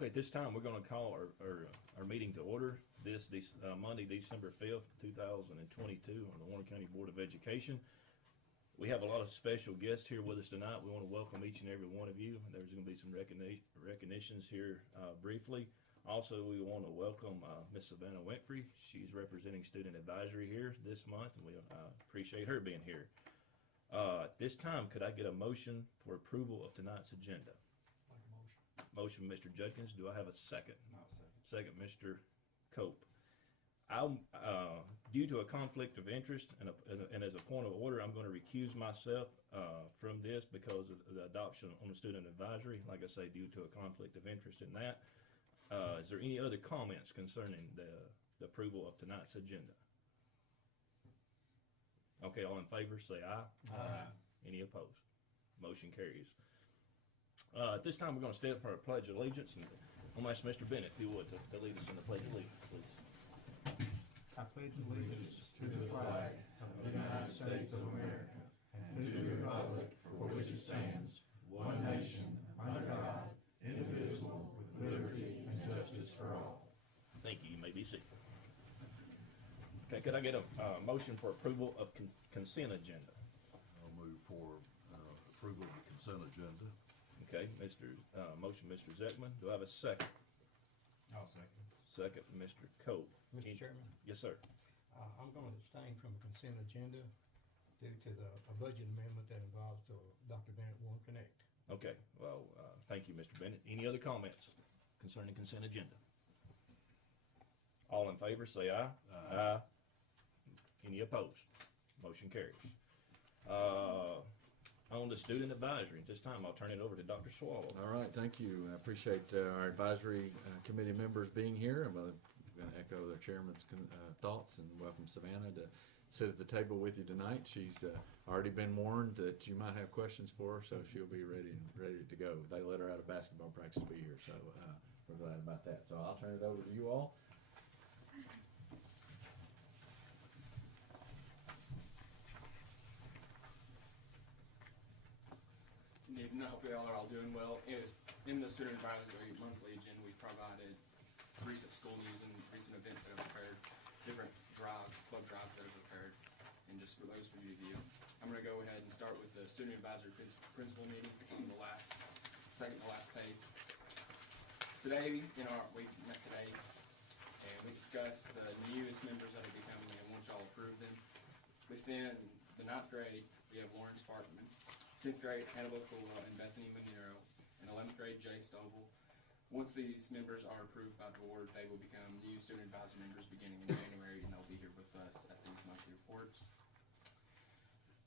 Okay, at this time, we're gonna call our meeting to order this Monday, December 5th, 2022 on the Warren County Board of Education. We have a lot of special guests here with us tonight. We want to welcome each and every one of you. There's going to be some recognitions here briefly. Also, we want to welcome Miss Savannah Winfrey. She's representing Student Advisory here this month, and we appreciate her being here. At this time, could I get a motion for approval of tonight's agenda? Motion, Mr. Judkins. Do I have a second? No, second. Second, Mr. Cope. Due to a conflict of interest and as a point of order, I'm going to recuse myself from this because of the adoption on the student advisory. Like I say, due to a conflict of interest in that. Is there any other comments concerning the approval of tonight's agenda? Okay, all in favor, say aye. Aye. Any opposed? Motion carries. At this time, we're going to stand for our Pledge of Allegiance, and I'm going to ask Mr. Bennett, if you would, to lead us in the Pledge of Allegiance, please. I pledge allegiance to the flag of the United States of America and to the republic for which it stands, one nation, under God, indivisible, with liberty and justice for all. Thank you. You may be seated. Okay, could I get a motion for approval of consent agenda? I'll move for approval of the consent agenda. Okay, motion, Mr. Zeckman. Do I have a second? I'll second. Second, Mr. Cope. Mr. Chairman, Yes, sir. I'm going to abstain from the consent agenda due to a budget amendment that involves Dr. Bennett Warren Connect. Okay, well, thank you, Mr. Bennett. Any other comments concerning consent agenda? All in favor, say aye. Aye. Any opposed? Motion carries. On the student advisory, at this time, I'll turn it over to Dr. Swallow. All right, thank you. I appreciate our advisory committee members being here. I'm going to echo their chairman's thoughts and welcome Savannah to sit at the table with you tonight. She's already been warned that you might have questions for her, so she'll be ready to go. They let her out of basketball practice to be here, so we're glad about that. So I'll turn it over to you all. I hope you all are all doing well. In the student advisory monthly agenda, we provided recent school news and recent events that have occurred, different club drives that have occurred, and just for those for you to view. I'm going to go ahead and start with the student advisory principal meeting. It's on the second to last page. Today, we met today, and we discussed the newest members that are becoming, and once y'all approve them. Within the 9th grade, we have Lauren Sparkman. 10th grade, Hannibal Kula and Bethany Manero, and 11th grade, Jay Stovall. Once these members are approved by the board, they will become new student advisory members beginning in January, and they'll be here with us at these monthly reports.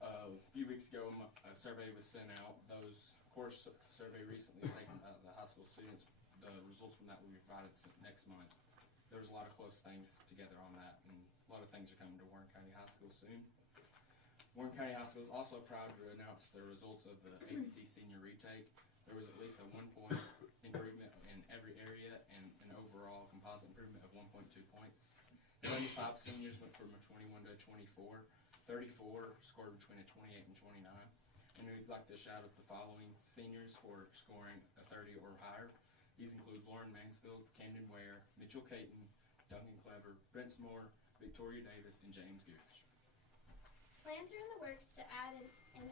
A few weeks ago, a survey was sent out. Those course survey recently taken by the high school students. The results from that will be provided next month. There was a lot of close things together on that, and a lot of things are coming to Warren County High School soon. Warren County High School is also proud to announce the results of the ACT senior retake. There was at least a 1-point improvement in every area and an overall composite improvement of 1.2 points. 75 seniors went from a 21 to a 24. 34 scored between a 28 and 29. And we'd like to shout out the following seniors for scoring a 30 or higher. These include Lauren Mansfield, Camden Ware, Mitchell Caton, Duncan Clever, Brent Moore, Victoria Davis, and James Gooch. Plans are in the works to add an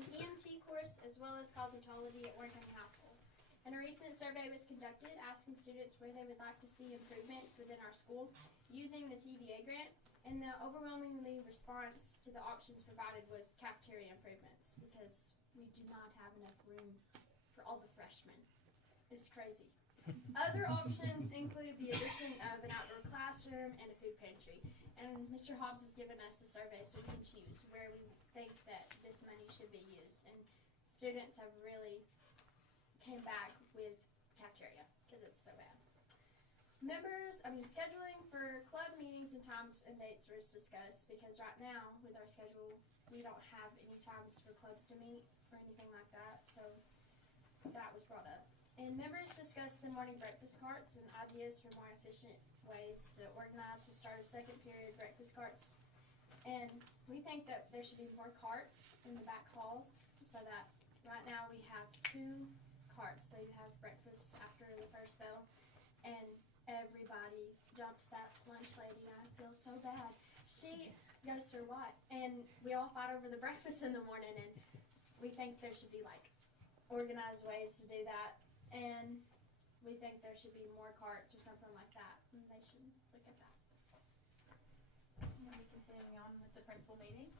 EMT course as well as cosmetology at Warren County High School. And a recent survey was conducted asking students where they would like to see improvements within our school using the TVA grant. And the overwhelmingly response to the options provided was cafeteria improvements because we do not have enough room for all the freshmen. It's crazy. Other options include the addition of an outdoor classroom and a food pantry. And Mr. Hobbs has given us a survey so we can choose where we think that this money should be used. And students have really came back with cafeteria because it's so bad. Scheduling for club meetings and times and dates was discussed because right now with our schedule, we don't have any times for clubs to meet or anything like that. So that was brought up. And members discussed the morning breakfast carts and ideas for more efficient ways to organize the start of second period breakfast carts. And we think that there should be more carts in the back halls so that right now we have 2 carts. They have breakfast after the first bell, and everybody jumps that lunch lady. I feel so bad. She goes through what? And we all fight over the breakfast in the morning, and we think there should be like organized ways to do that, and we think there should be more carts or something like that, and they should look at that. We'll be continuing on with the principal meeting.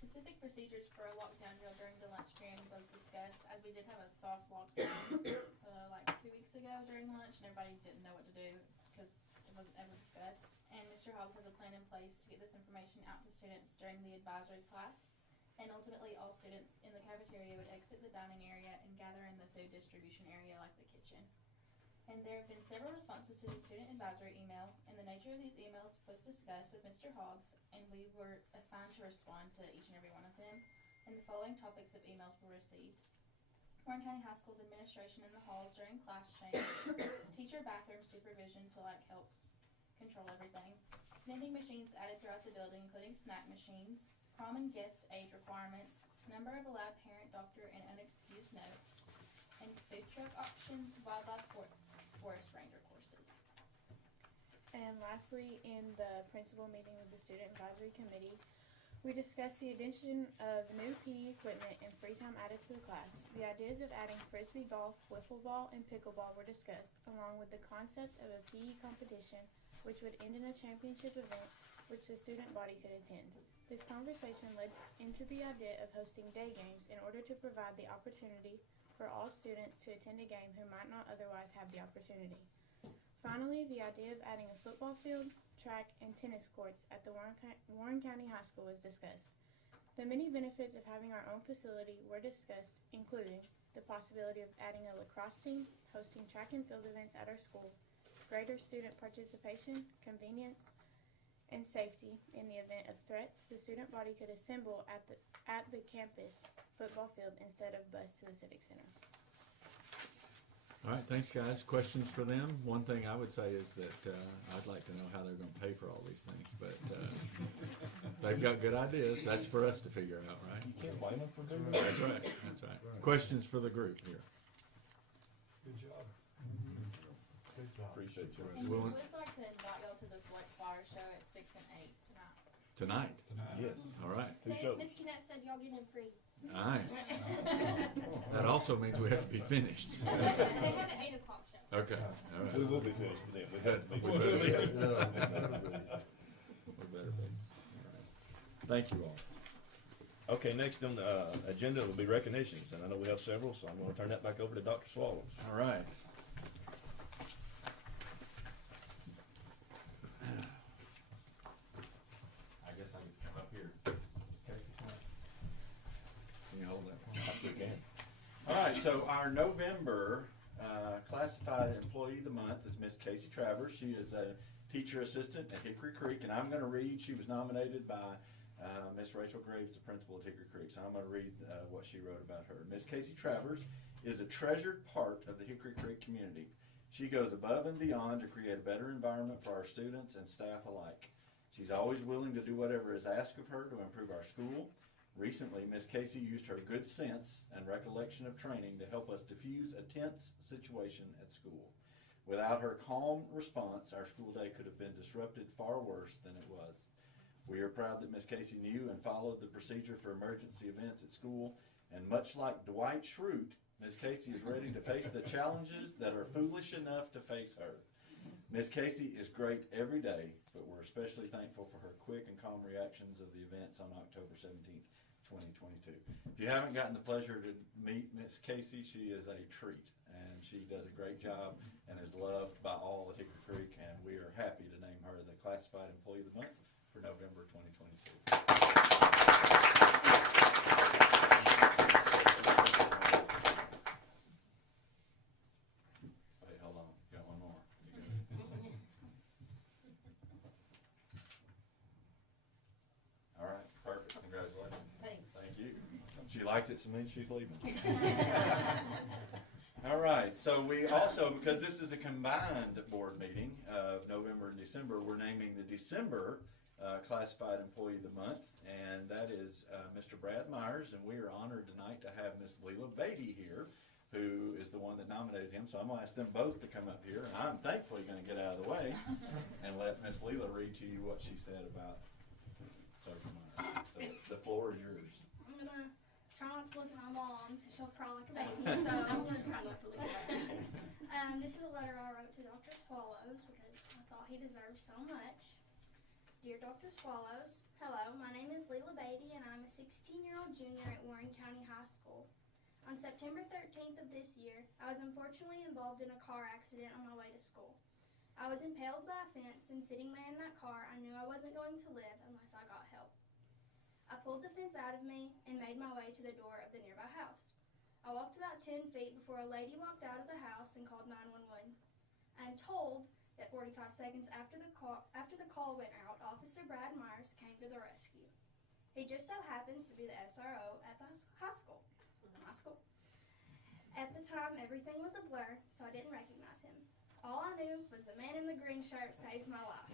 Specific procedures for a lockdown drill during the lunch period was discussed, as we did have a soft lockdown like 2 weeks ago during lunch, and everybody didn't know what to do because it wasn't ever discussed. And Mr. Hobbs has a plan in place to get this information out to students during the advisory class. And ultimately, all students in the cafeteria would exit the dining area and gather in the food distribution area like the kitchen. And there have been several responses to the student advisory email, and the nature of these emails was discussed with Mr. Hobbs, and we were assigned to respond to each and every one of them. And the following topics of emails were received: Warren County High School's administration in the halls during class change, teacher bathroom supervision to help control everything, vending machines added throughout the building, including snack machines, prom and guest age requirements, number of allowed parent, doctor, and unexcused notes, and food truck options, wildlife forest ranger courses. And lastly, in the principal meeting of the Student Advisory Committee, we discussed the addition of new PE equipment and free time added to the class. The ideas of adding frisbee golf, wiffle ball, and pickleball were discussed, along with the concept of a PE competition, which would end in a championship event which the student body could attend. This conversation led into the idea of hosting day games in order to provide the opportunity for all students to attend a game who might not otherwise have the opportunity. Finally, the idea of adding a football field, track, and tennis courts at the Warren County High School was discussed. The many benefits of having our own facility were discussed, including the possibility of adding a lacrosse team, hosting track and field events at our school, greater student participation, convenience, and safety. In the event of threats, the student body could assemble at the campus football field instead of bus to the Civic Center. All right, thanks, guys. Questions for them? One thing I would say is that I'd like to know how they're going to pay for all these things, but they've got good ideas. That's for us to figure out, right? You can't blame them for doing that. That's right. That's right. Questions for the group here? Good job. Good job. Appreciate you. And we Well- would like to invite y'all to the Select Flyer Show at 6 and 8 tonight. Tonight? Yes. All right. Two shows. Miss Kinnett said y'all get in free. Nice. That also means we have to be finished. They have an 8 o'clock show. Okay. All right. We will be finished with them. We have to be. We better be. We better be. All right. Thank you all. Okay, next on the agenda will be recognitions, and I know we have several, so I'm going to turn that back over to Dr. Swallows. All right. I guess I can come up here. Can you hold that? I sure can. All right, so our November classified employee of the month is Miss Casey Travers. She is a teacher assistant at Hickory Creek, and I'm going to read. She was nominated by Miss Rachel Graves, the principal at Hickory Creek. So I'm going to read what she wrote about her. Miss Casey Travers is a treasured part of the Hickory Creek community. She goes above and beyond to create a better environment for our students and staff alike. She's always willing to do whatever is asked of her to improve our school. Recently, Miss Casey used her good sense and recollection of training to help us diffuse a tense situation at school. Without her calm response, our school day could have been disrupted far worse than it was. We are proud that Miss Casey knew and followed the procedure for emergency events at school, and much like Dwight Schrute, Miss Casey is ready to face the challenges that are foolish enough to face her. Miss Casey is great every day, but we're especially thankful for her quick and calm reactions of the events on October 17th, 2022. If you haven't gotten the pleasure to meet Miss Casey, she is a treat, and she does a great job and is loved by all at Hickory Creek, and we are happy to name her the Classified Employee of the Month for November 2022. Wait, hold on. Got one more. All right, perfect. Congratulations. Thanks. Thank you. She liked it so much she's leaving. All right, so we also, because this is a combined board meeting of November and December, we're naming the December Classified Employee of the Month, and that is Mr. Brad Myers, and we are honored tonight to have Miss Leela Beatty here, who is the one that nominated him. So I'm gonna ask them both to come up here, and I'm thankfully gonna get out of the way and let Miss Leila read to you what she said about Sergeant Myers. So the floor is yours. I'm gonna try not to look at my mom because she'll cry like a baby. So I'm gonna try not to look at her. This is a letter I wrote to Dr. Swallows because I thought he deserved so much. Dear Dr. Swallows, hello, my name is Leila Beatty and I'm a 16-year-old junior at Warren County High School. On September 13th of this year, I was unfortunately involved in a car accident on my way to school. I was impaled by a fence, and sitting there in that car, I knew I wasn't going to live unless I got help. I pulled the fence out of me and made my way to the door of the nearby house. I walked about 10 feet before a lady walked out of the house and called 911. I am told that 45 seconds after the call went out, Officer Brad Myers came to the rescue. He just so happens to be the SRO at the high school. At the time, everything was a blur, so I didn't recognize him. All I knew was the man in the green shirt saved my life.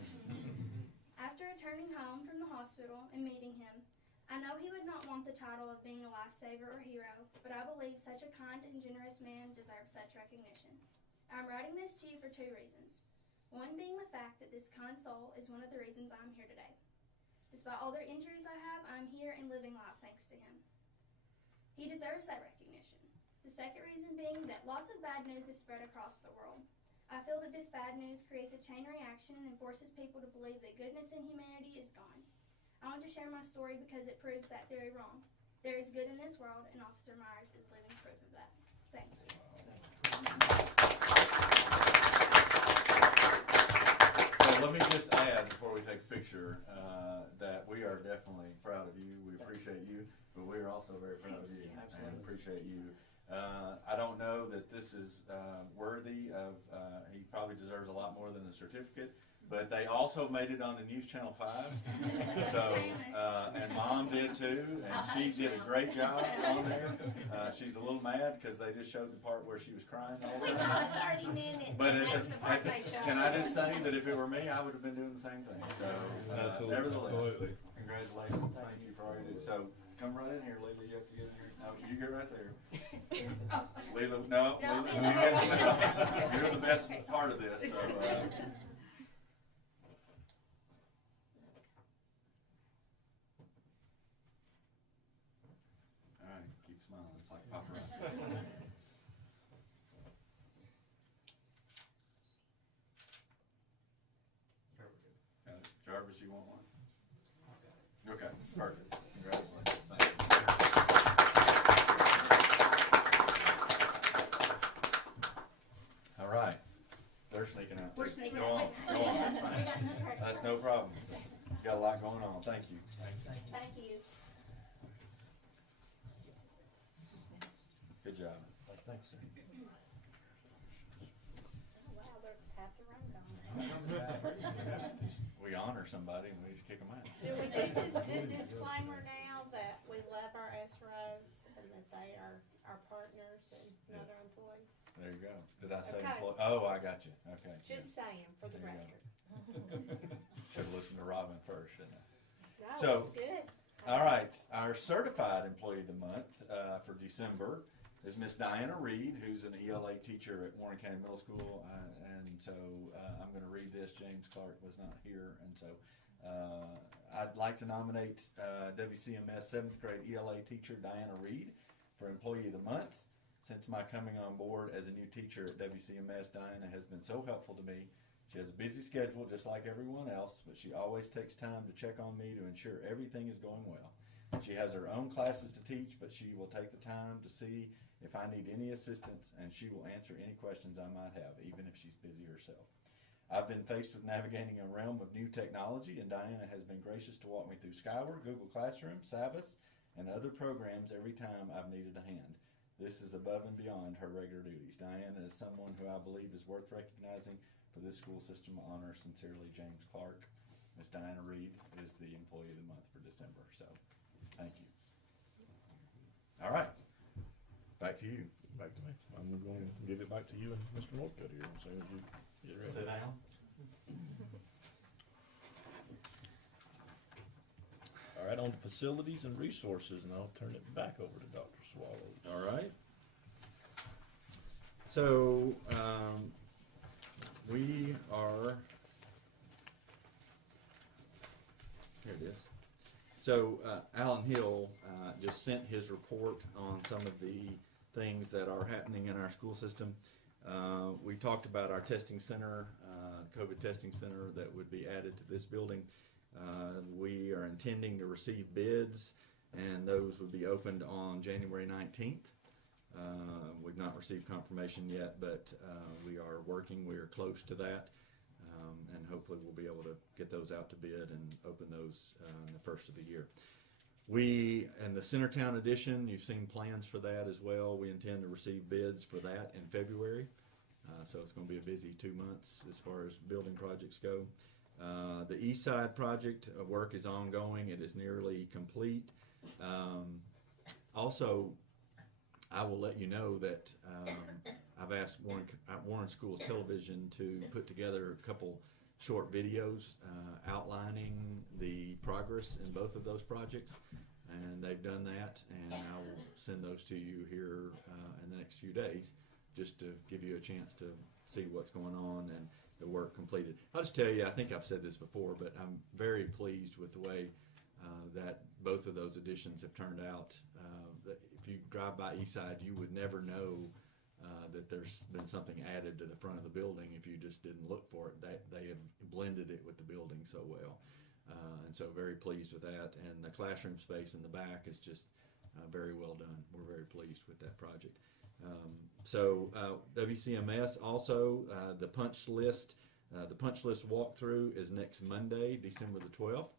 After returning home from the hospital and meeting him, I know he would not want the title of being a lifesaver or hero, but I believe such a kind and generous man deserves such recognition. I'm writing this to you for 2 reasons. One being the fact that this kind soul is one of the reasons I'm here today. Despite all the injuries I have, I'm here and living life thanks to him. He deserves that recognition. The second reason being that lots of bad news is spread across the world. I feel that this bad news creates a chain reaction and forces people to believe that goodness and humanity is gone. I want to share my story because it proves that theory wrong. There is good in this world, and Officer Myers is living proof of that. Thank you. So let me just add before we take a picture that we are definitely proud of you. We appreciate you, but we are also very proud of you and appreciate you. I don't know that this is worthy of, he probably deserves a lot more than a certificate, but they also made it on the News Channel 5. So, and Mom did too, and she did a great job on there. She's a little mad because they just showed the part where she was crying the whole We time. got 30 minutes, But and that's the part they showed. can I just say that if it were me, I would have been doing the same thing. So, nevertheless, congratulations. Thank you for all you do. So, come right in here, Leila. You have to get in here. No, you get right there. Leila, no, No, Leila, you're the best part of this. So, all right, keep smiling. It's like paparazzi. Jarvis, you want one? Okay, perfect. Congratulations. Thank you. All right. They're sneaking out. We're sneaking Go on. out. Go on. That's We fine. got no That's no problem. Got a lot going on. Thank you. Thank you. Good job. Thanks, sir. Oh, wow, there's half the room gone. We honor somebody and we just kick them out. Do we do the disclaimer now that we love our SROs and that they are our partners and not Yes. our employees? There you go. Did I say Okay. employee? Oh, I got you. Okay. Just saying, for the There you record. Should have listened to Robin first, shouldn't I? No, So- that's good. All right, our certified employee of the month for December is Miss Diana Reed, who's an ELA teacher at Warren County Middle School, and so I'm going to read this. James Clark was not here, and so I'd like to nominate WCMS 7th grade ELA teacher Diana Reed for Employee of the Month. Since my coming on board as a new teacher at WCMS, Diana has been so helpful to me. She has a busy schedule just like everyone else, but she always takes time to check on me to ensure everything is going well. She has her own classes to teach, but she will take the time to see if I need any assistance, and she will answer any questions I might have, even if she's busy herself. I've been faced with navigating a realm of new technology, and Diana has been gracious to walk me through Skyward, Google Classroom, Savas, and other programs every time I've needed a hand. This is above and beyond her regular duties. Diana is someone who I believe is worth recognizing for this school system. Honor sincerely, James Clark. Miss Diana Reed is the Employee of the Month for December, so thank you. All right, back to you. Back to me. I'm going to give it back to you and Mr. Northcutt here as soon as you get ready. Sit down. All right, on to facilities and resources, and I'll turn it back over to Dr. Swallows. All right. So, we are, here it is. So, Alan Hill, just sent his report on some of the things that are happening in our school system. We talked about our testing center, COVID testing center that would be added to this building. We are intending to receive bids, and those would be opened on January 19th. We've not received confirmation yet, but we are working. We are close to that, and hopefully we'll be able to get those out to bid and open those in the first of the year. We, and the Centertown edition, you've seen plans for that as well. We intend to receive bids for that in February. So it's going to be a busy 2 months as far as building projects go. The East Side project work is ongoing. It is nearly complete. Also, I will let you know that I've asked Warren Schools Television to put together a couple short videos outlining the progress in both of those projects, and they've done that, and I will send those to you here in the next few days, just to give you a chance to see what's going on and the work completed. I'll just tell you, I think I've said this before, but I'm very pleased with the way that both of those additions have turned out. If you drive by Eastside, you would never know that there's been something added to the front of the building if you just didn't look for it. They have blended it with the building so well. And so very pleased with that. And the classroom space in the back is just very well done. We're very pleased with that project. WCMS also, the punch list walkthrough is next Monday, December the 12th.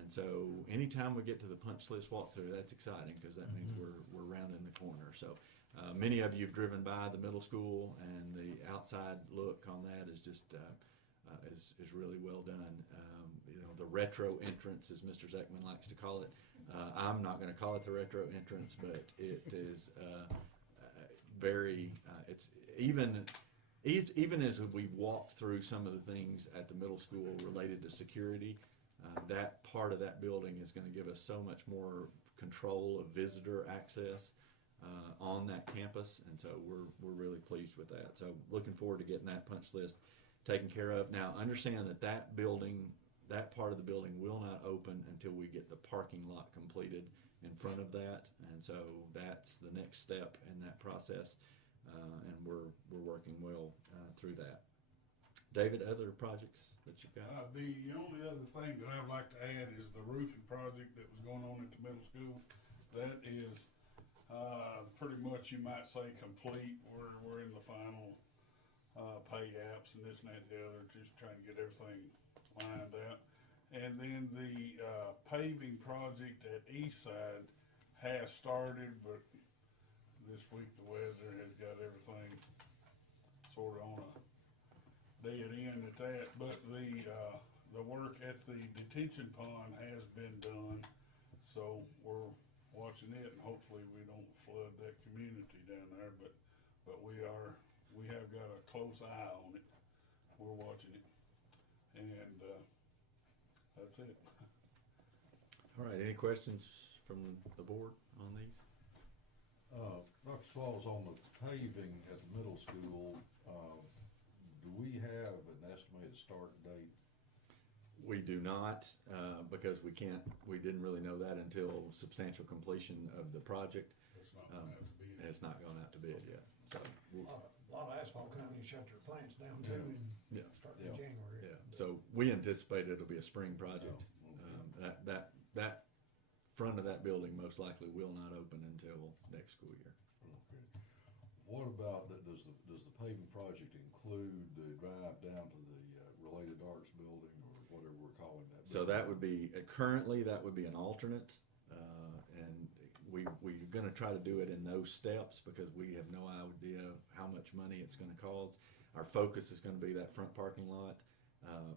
And so anytime we get to the punch list walkthrough, that's exciting because that means we're rounding the corner. So many of you have driven by the middle school, and the outside look on that is just is really well done. The retro entrance, as Mr. Zeckman likes to call it. I'm not going to call it the retro entrance, but it is very. It's even as we walked through some of the things at the middle school related to security. That part of that building is going to give us so much more control of visitor access on that campus, and so we're really pleased with that. So looking forward to getting that punch list taken care of. Now understand that building, that part of the building will not open until we get the parking lot completed in front of that, and so that's the next step in that process, and we're working well through that. David, other projects that you've got? The only other thing that I'd like to add is the roofing project that was going on at the middle school. That is pretty much, you might say, complete. We're in the final pay apps and this and that and the other, just trying to get everything lined out. And then the paving project at Eastside has started, but this week the weather has got everything sort of on a dead end at that, but the work at the detention pond has been done, so we're watching it, and hopefully we don't flood that community down there, but we have got a close eye on it. We're watching it, and that's it. All right, any questions from the board on these? Dr. Swallows, on the paving at the middle school, do we have an estimated start date? We do not, because we didn't really know that until substantial completion of the project. It's not going to have to be. It's not going out to bid yet. So a lot of asphalt companies shut their plants down too and start in January. Yeah, so we anticipate it'll be a spring project. That front of that building most likely will not open until next school year. Okay. What about does the paving project include the drive down to the Related Arts building, or whatever we're calling that building? So that would be currently that would be an alternate, and we're going to try to do it in those steps because we have no idea how much money it's going to cost. Our focus is going to be that front parking lot.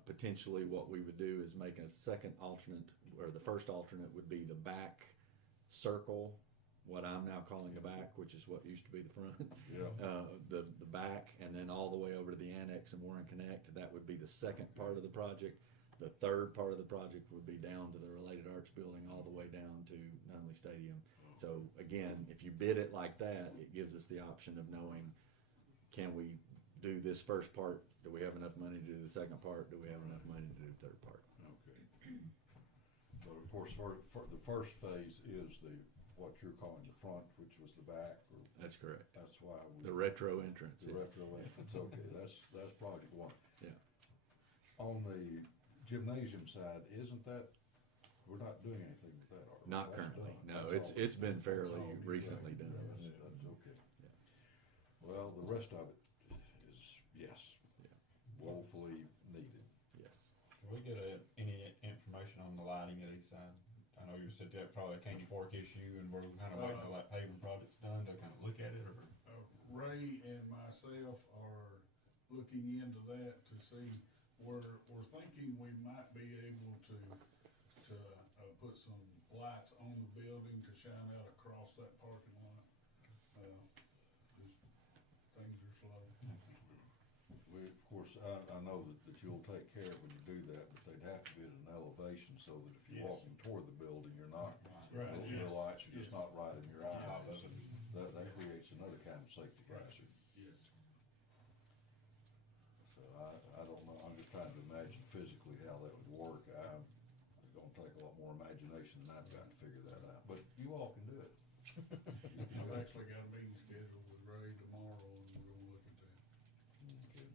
Potentially, what we would do is make a second alternate, or the first alternate would be the back circle. What I'm now calling the back, which is what used to be the front, the back, and then all the way over to the annex and Warren Connect. That would be the second part of the project. The third part of the project would be down to the Related Arts building, all the way down to Nunley Stadium. So again, if you bid it like that, it gives us the option of knowing, can we do this first part? Do we have enough money to do the second part? Do we have enough money to do the third part? Okay. But of course, for the first phase is what you're calling the front, which was the back, or? That's correct. That's why we. The retro entrance. The yes. retro entrance, okay, that's project one. Yeah. On the gymnasium side, isn't that, we're not doing anything with that, are we? Not That's currently. done. No, That's all- it's been fairly that's all recently done. done. That's okay. Yeah. Well, the rest of it is, yes, Yeah. woefully needed. Yes. Can we get any information on the lighting at east side? I know you said that probably a Candy Fork issue, and we're kind of waiting till that paving project's done to kind of look at it, or? Ray and myself are looking into that to see, we're thinking we might be able to put some lights on the building to shine out across that parking lot. Just, things are slow. Of course, I know that you'll take care when you do that, but they'd have to be at an elevation so that if you're Yes. walking toward the building, you're not, Right, those yes, lights are just yes. not right in your eyes. that's a- That creates another kind of safety hazard. Yes. So I don't know, I'm just trying to imagine physically how that would work. It's gonna take a lot more imagination than I've got to figure that out, but you all can do it. I've actually got a meeting scheduled with Ray tomorrow, and we're gonna look at that. Okay.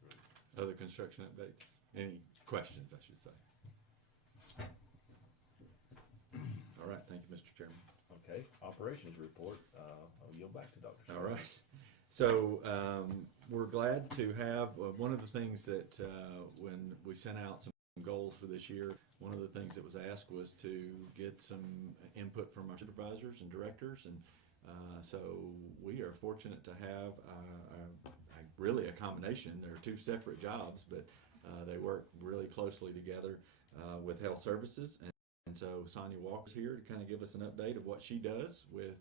Great. Other construction updates? Any questions, I should say? All right, thank you, Mr. Chairman. Okay, operations report, I'll yield back to Dr. All right. So we're glad to have, one of the things that when we sent out some goals for this year, one of the things that was asked was to get some input from our supervisors and directors, and so we are fortunate to have really a combination. There are two separate jobs, but they work really closely together with health services. And so Sonia Walker's here to kind of give us an update of what she does with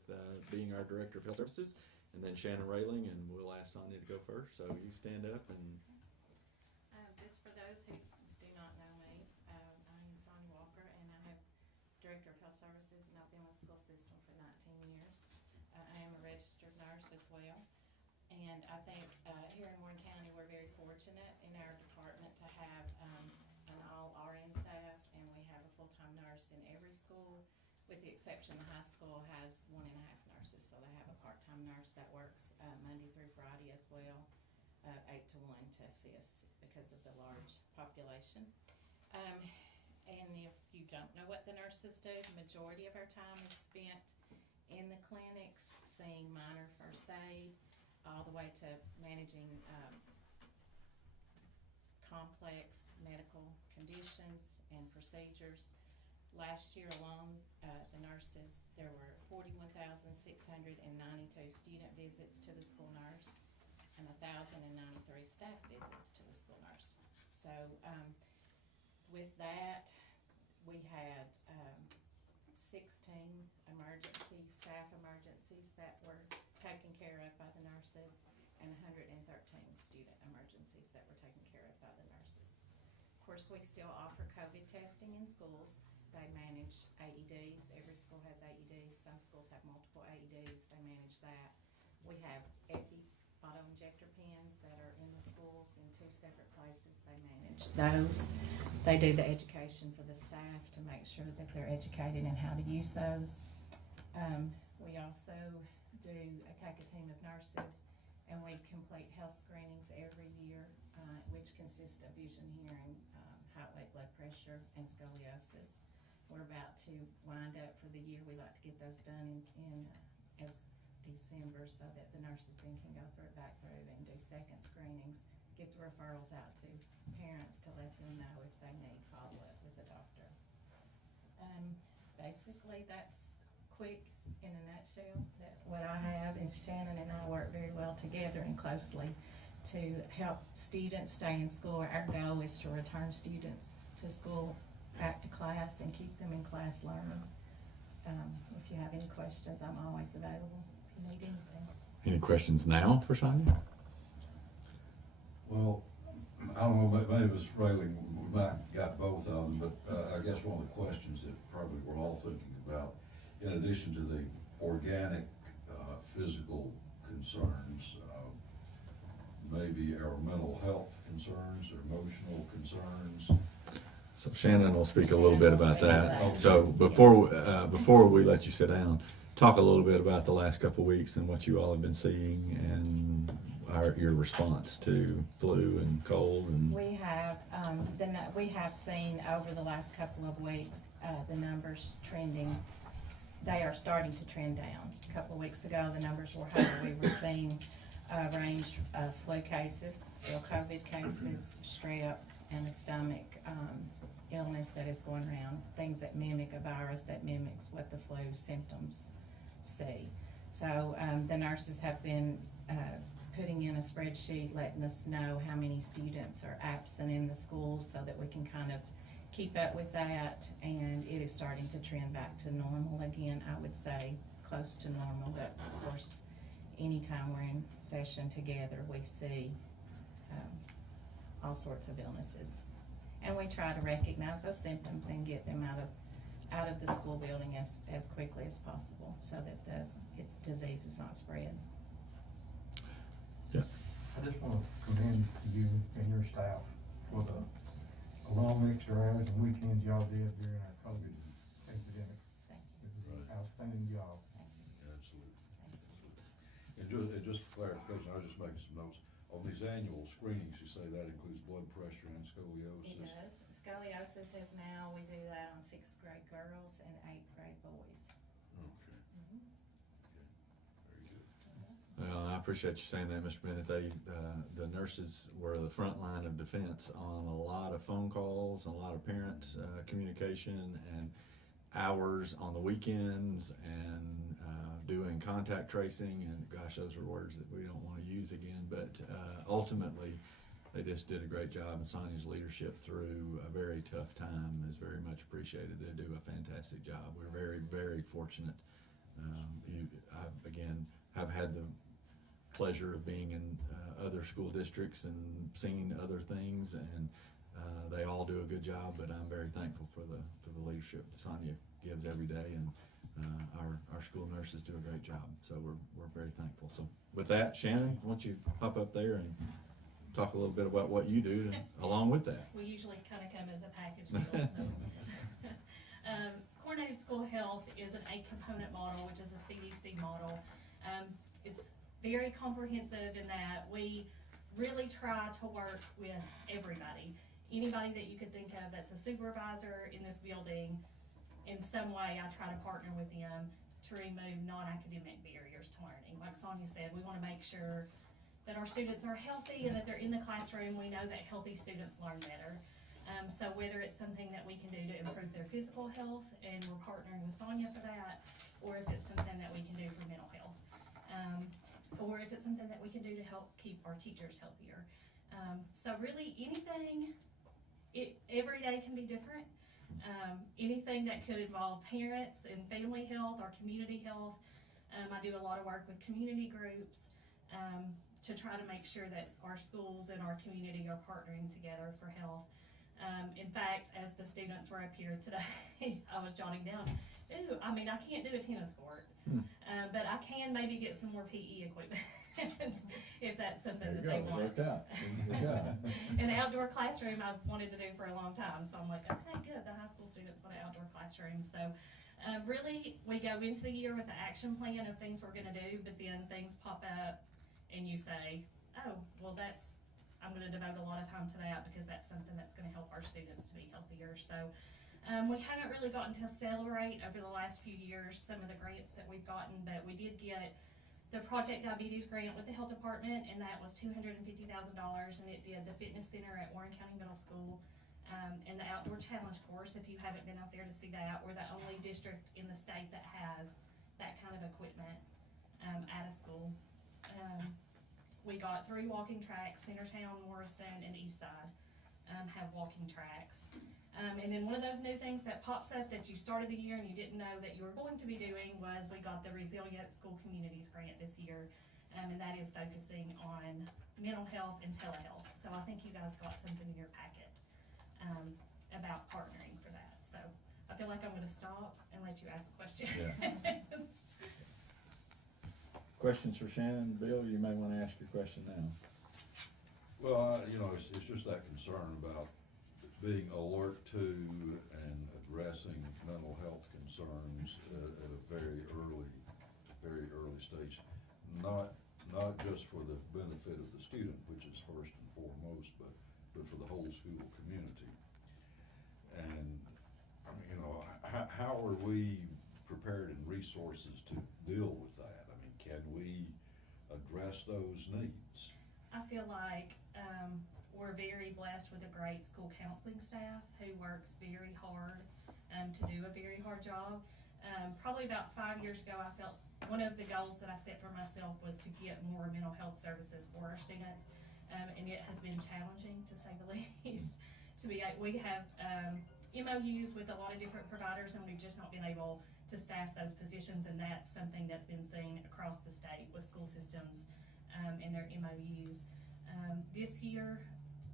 being our Director of Health Services, and then Shannon Railing, and we'll ask Sonia to go first. So you stand up and. Just for those who do not know me, I am Sonia Walker, and I have Director of Health Services in Alabama School System for 19 years. I am a registered nurse as well, and I think here in Warren County we're very fortunate in our department to have an all RN staff, and we have a full-time nurse in every school, with the exception the high school has 1.5 nurses, so they have a part-time nurse that works Monday through Friday as well, 8 to 1 to assist because of the large population. And if you don't know what the nurses do, the majority of our time is spent in the clinics seeing minor first aid, all the way to managing complex medical conditions and procedures. Last year alone, the nurses, there were 41,692 student visits to the school nurse and 1,093 staff visits to the school nurse. So with that, we had 16 staff emergencies that were taken care of by the nurses, and 113 student emergencies that were taken care of by the nurses. Of course, we still offer COVID testing in schools. They manage AEDs. Every school has AEDs. Some schools have multiple AEDs. They manage that. We have auto-injector pens that are in the schools in 2 separate places. They manage those. They do the education for the staff to make sure that they're educated in how to use those. We also take a team of nurses, and we complete health screenings every year, which consist of vision, hearing, high blood pressure, and scoliosis. We're about to wind up for the year. We like to get those done in as December, so that the nurses then can go back through and do second screenings, get the referrals out to parents to let them know if they need follow-up with the doctor. Basically, that's quick in a nutshell. That what I have is Shannon and I work very well together and closely to help students stay in school. Our goal is to return students to school, back to class, and keep them in class learning. If you have any questions, I'm always available if you need anything. Any questions now for Sonia? Well, I don't know, maybe Ms. Railing, we might got both of them, but I guess one of the questions that probably we're all thinking about, in addition to the organic, physical concerns, be our mental health concerns, or emotional concerns. So Shannon will speak a little bit about that. So before we let you sit down, talk a little bit about the last couple of weeks and what you all have been seeing and your response to flu and cold and. We have seen over the last couple of weeks, the numbers trending. They are starting to trend down. A couple of weeks ago, the numbers were higher. We were seeing a range of flu cases, still COVID cases, strep, and a stomach illness that is going around, things that mimic a virus that mimics what the flu symptoms see. So the nurses have been putting in a spreadsheet letting us know how many students are absent in the schools so that we can kind of keep up with that, and it is starting to trend back to normal again. I would say close to normal, but of course anytime we're in session together we see all sorts of illnesses, and we try to recognize those symptoms and get them out of the school building as quickly as possible so that its disease is not spread. Yeah. I just want to commend you and your staff for the long extra hours and weekends y'all did during our COVID epidemic. Thank you. It was an outstanding job. Absolutely. And just for clarification, I was just making some notes. On these annual screenings, you say that includes blood pressure and scoliosis? It does. Scoliosis is now, we do that on 6th grade girls and 8th grade boys. Okay. Mm-hmm. Very good. Well, I appreciate you saying that, Mr. Bennett. The nurses were the front line of defense on a lot of phone calls, a lot of parent communication, and hours on the weekends, and doing contact tracing. And gosh, those are words that we don't want to use again. But ultimately, they just did a great job, and Sonia's leadership through a very tough time is very much appreciated. They do a fantastic job. We're very, very fortunate. I've had the pleasure of being in other school districts and seeing other things, and they all do a good job. But I'm very thankful for the leadership that Sonia gives every day, and our school nurses do a great job. So we're very thankful. So with that, Shannon, why don't you pop up there and talk a little bit about what you do along with that. We usually kind of come as a package deal. So. Coordinated School Health is an 8-component model, which is a CDC model. It's very comprehensive in that we really try to work with everybody. Anybody that you could think of that's a supervisor in this building, in some way I try to partner with them to remove non-academic barriers to learning. Like Sonia said, we want to make sure that our students are healthy and that they're in the classroom. We know that healthy students learn better. So whether it's something that we can do to improve their physical health, and we're partnering with Sonia for that, or if it's something that we can do for mental health, or if it's something that we can do to help keep our teachers healthier. So really anything, every day can be different. Anything that could involve parents and family health or community health. I do a lot of work with community groups to try to make sure that our schools and our community are partnering together for health. In fact, as the students were up here today, I was jotting down, I can't do a tennis court, but I can maybe get some more PE equipment if that's something that they want. An outdoor classroom I've wanted to do for a long time, so I'm like, okay, good, the high school students want an outdoor classroom. So really, we go into the year with an action plan of things we're gonna do, but then things pop up and you say, oh, well I'm going to devote a lot of time to that because that's something that's going to help our students to be healthier. So we haven't really gotten to celebrate over the last few years some of the grants that we've gotten, but we did get the Project Diabetes grant with the health department, and that was $250,000, and it did the fitness center at Warren County Middle School and the outdoor challenge course. If you haven't been out there to see that, we're the only district in the state that has that kind of equipment at a school. We got 3 walking tracks. Centertown, Morrison, and Eastside have walking tracks. And then one of those new things that pops up that you started the year and you didn't know that you were going to be doing was we got the Resilient School Communities grant this year, and that is focusing on mental health and telehealth. So I think you guys got something in your packet about partnering for that. So I feel like I'm going to stop and let you ask questions. Yeah. Questions for Shannon? Bill, you may want to ask your question now. Well, it's just that concern about being alert to and addressing mental health concerns at a very early stage. Not just for the benefit of the student, which is first and foremost, but for the whole school community. And, how are we prepared in resources to deal with that? I mean, can we address those needs? I feel like we're very blessed with a great school counseling staff who works very hard to do a very hard job. Probably about 5 years ago, I felt one of the goals that I set for myself was to get more mental health services for our students, and it has been challenging, to say the least. We have MOUs with a lot of different providers, and we've just not been able to staff those positions, and that's something that's been seen across the state with school systems and their MOUs. This year,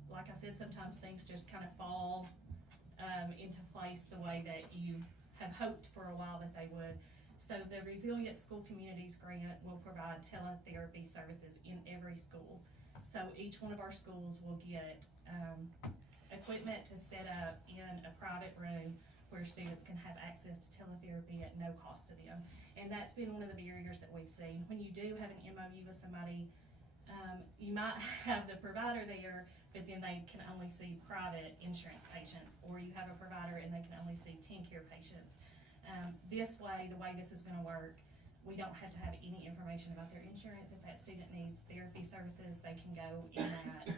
like I said, sometimes things just kind of fall into place the way that you have hoped for a while that they would. So the Resilient School Communities Grant will provide teletherapy services in every school. So each one of our schools will get equipment to set up in a private room where students can have access to teletherapy at no cost to them. And that's been one of the barriers that we've seen. When you do have an MOU with somebody, you might have the provider there, but then they can only see private insurance patients, or you have a provider and they can only see TennCare patients. This way, the way this is going to work, we don't have to have any information about their insurance. If that student needs therapy services, they can go in that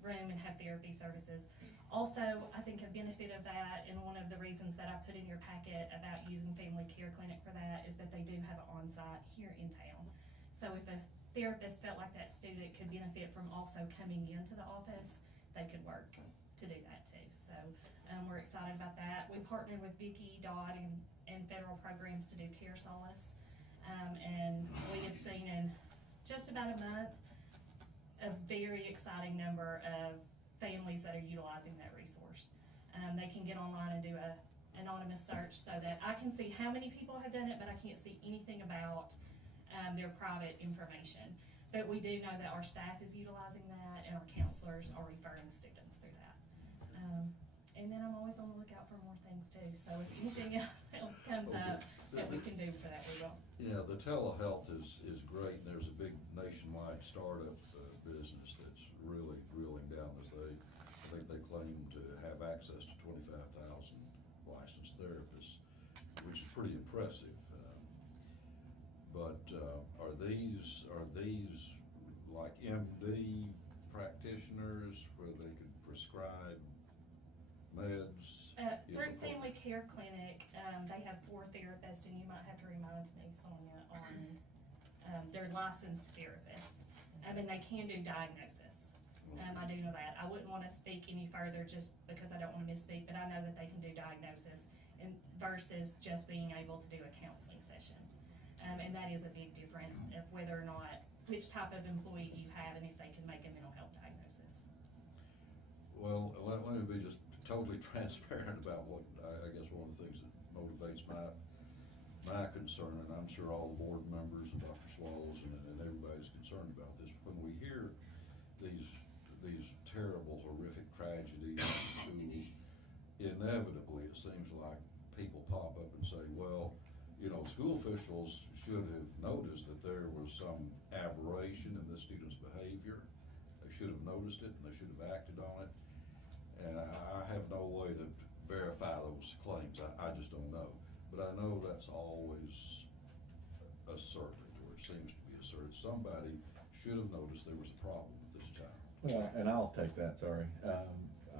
room and have therapy services. Also, I think a benefit of that, and one of the reasons that I put in your packet about using Family Care Clinic for that, is that they do have an on-site here in town. So if a therapist felt like that student could benefit from also coming into the office, they could work to do that too. So we're excited about that. We partnered with Vicki, Dodd, and federal programs to do Care Solace. And we have seen in just about a month a very exciting number of families that are utilizing that resource. They can get online and do a anonymous search so that I can see how many people have done it, but I can't see anything about their private information. But we do know that our staff is utilizing that, and our counselors are referring students through that. And then I'm always on the lookout for more things too. So if anything else comes up that we can do for that, we will. Yeah, the telehealth is great. And there's a big nationwide startup business that's really drilling down as I think they claim to have access to 25,000 licensed therapists, which is pretty impressive. But are these like MD practitioners where they could prescribe meds? Through Family Care Clinic, they have 4 therapists, and you might have to remind me, Sonia, on their licensed therapists. And they can do diagnosis. I do know that. I wouldn't want to speak any further just because I don't want to misspeak, but I know that they can do diagnosis versus just being able to do a counseling session. And that is a big difference of whether or not, which type of employee you have, and if they can make a mental health diagnosis. Well, let me be just totally transparent about what I guess one of the things that motivates my concern, and I'm sure all the board members and Dr. Swallows and everybody's concerned about this. When we hear these terrible, horrific tragedies in schools, inevitably it seems like people pop up and say, well, school officials should have noticed that there was some aberration in this student's behavior. They should have noticed it, and they should have acted on it. And I have no way to verify those claims. I just don't know. But I know that's always asserted, or it seems to be asserted. Somebody should have noticed there was a problem with this child. Well, and I'll take that, sorry.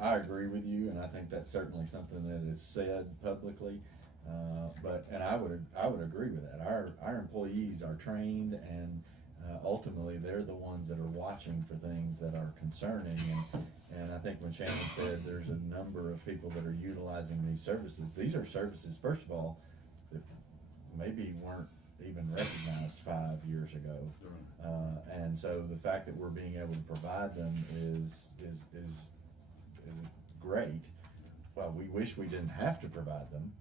I agree with you, and I think that's certainly something that is said publicly. And I would agree with that. Our employees are trained, and ultimately they're the ones that are watching for things that are concerning. And I think when Shannon said there's a number of people that are utilizing these are services, first of all, that maybe weren't even recognized 5 years ago. And so the fact that we're being able to provide them is great. Well, we wish we didn't have to provide them,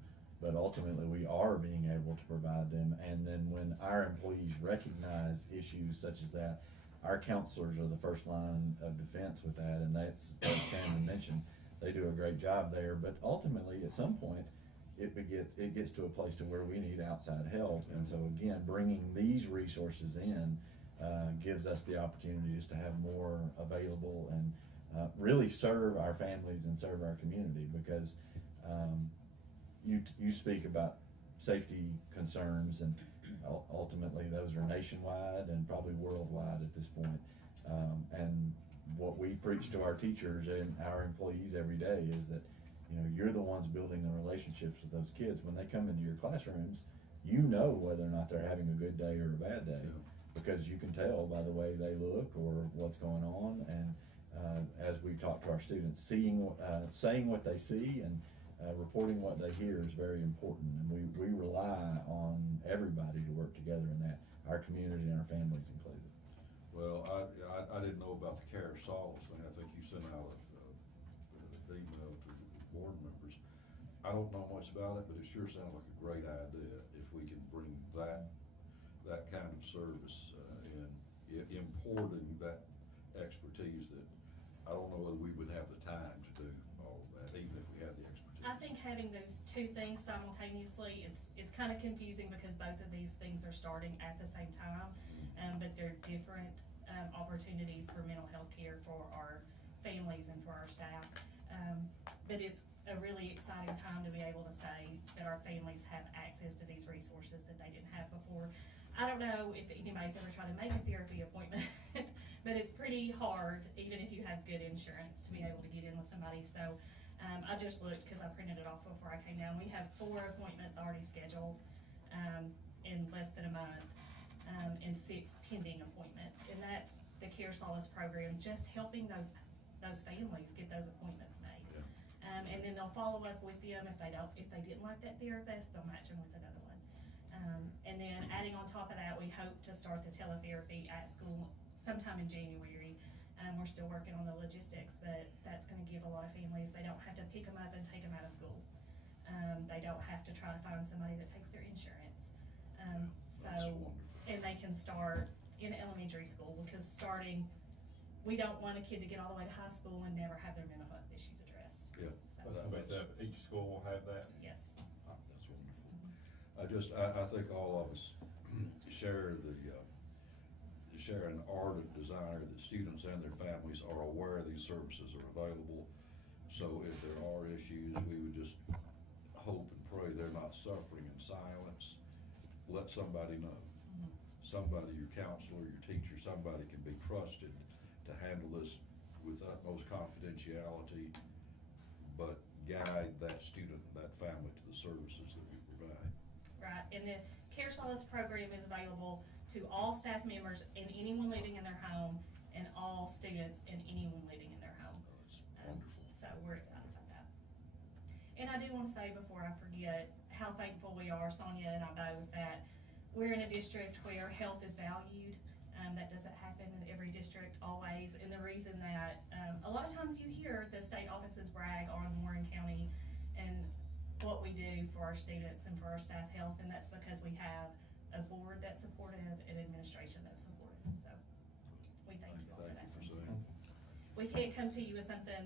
but ultimately we are being able to provide them. And then when our employees recognize issues such as that, our counselors are the first line of defense with that, and that's, as Shannon mentioned, they do a great job there, but ultimately, at some point, it gets to a place to where we need outside help, and so again, bringing these resources in gives us the opportunity just to have more available and really serve our families and serve our community, because you speak about safety concerns, and ultimately those are nationwide and probably worldwide at this point. And what we preach to our teachers and our employees every day is that, you know, you're the ones building the relationships with those kids. When they come into your classrooms, you know whether or not they're having a good day or a bad day, because you can tell by the way they look or what's going on. And as we talk to our students, saying what they see and reporting what they hear is very important, and we rely on everybody to work together in that, our community and our families included. Well, I didn't know about the Care Solace thing. I think you sent out an email to the board members. I don't know much about it, but it sure sounds like a great idea if we can bring that kind of service importing that expertise that I don't know whether we would have the time to do all of that, even if we had the expertise. I think having those two things simultaneously, it's kind of confusing because both of these things are starting at the same time, but they're different opportunities for mental health care for our families and for our staff. But it's a really exciting time to be able to say that our families have access to these resources that they didn't have before. I don't know if anybody's ever tried to make a therapy appointment, but it's pretty hard, even if you have good insurance, to be able to get in with somebody. So I just looked because I printed it off before I came down. We have 4 appointments already scheduled in less than a month, and 6 pending appointments. And that's the Care Solace program, just helping those families get those appointments made. Yeah. And then they'll follow up with them if they didn't like that therapist, they'll match them with another one. And then adding on top of that, we hope to start the teletherapy at school sometime in January. We're still working on the logistics, but that's going to give a lot of families, they don't have to pick them up and take them out of school. They don't have to try to find somebody that takes their insurance. And they can start in elementary school, because we don't want a kid to get all the way to high school and never have their mental health issues addressed. Yeah. So each school will have that? Yes. That's wonderful. I think all of us share an ardent desire that students and their families are aware these services are available. So if there are issues, we would just hope and pray they're not suffering in silence. Let somebody know. Somebody, your counselor, your teacher, somebody can be trusted to handle this with utmost confidentiality, but guide that student and that family to the services that we provide. Right, and the Care Solace program is available to all staff members and anyone living in their home, and all students and anyone living in their home. That's wonderful. So we're excited about that. And I do want to say before I forget how thankful we are, Sonia and I both, that we're in a district where health is valued. That doesn't happen in every district always, and the reason that a lot of times you hear the state offices brag on Warren County and what we do for our students and for our staff health, and that's because we have a board that's supportive and administration that's supportive. So we thank you all for that. Thank you for saying. We can't come to you with something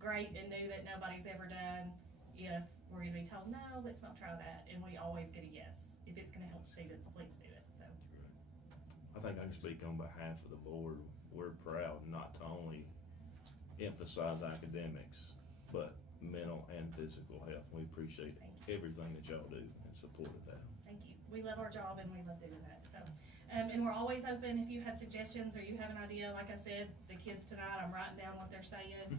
great and new that nobody's ever done if we're gonna be told, no, let's not try that, and we always get a yes. If it's gonna help students, please do it. So I think I can speak on behalf of the board. We're proud not to only emphasize academics, but mental and physical health. We appreciate everything that y'all do in support of that. Thank you. We love our job and we love doing that. So, and we're always open if you have suggestions or you have an idea. Like I said, the kids tonight, I'm writing down what they're saying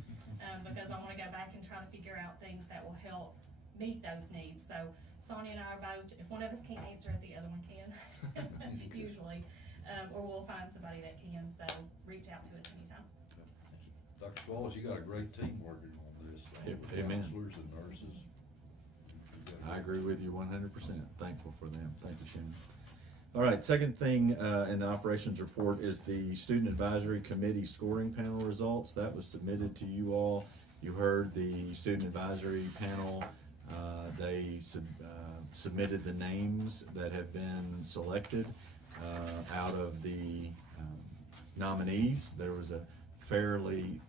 because I want to go back and try to figure out things that will help meet those needs. So Sonia and I are both, if one of us can't answer it, the other one can, usually. Or we'll find somebody that can, so reach out to us anytime. Dr. Swallows, you got a great team working on this. Amen. Counselors and nurses. I agree with you 100%. Thankful for them. Thank you, Shannon. All right, second thing in the operations report is the Student Advisory Committee scoring panel results. That was submitted to you all. You heard the Student Advisory Panel. They submitted the names that have been selected out of the nominees. There was a fairly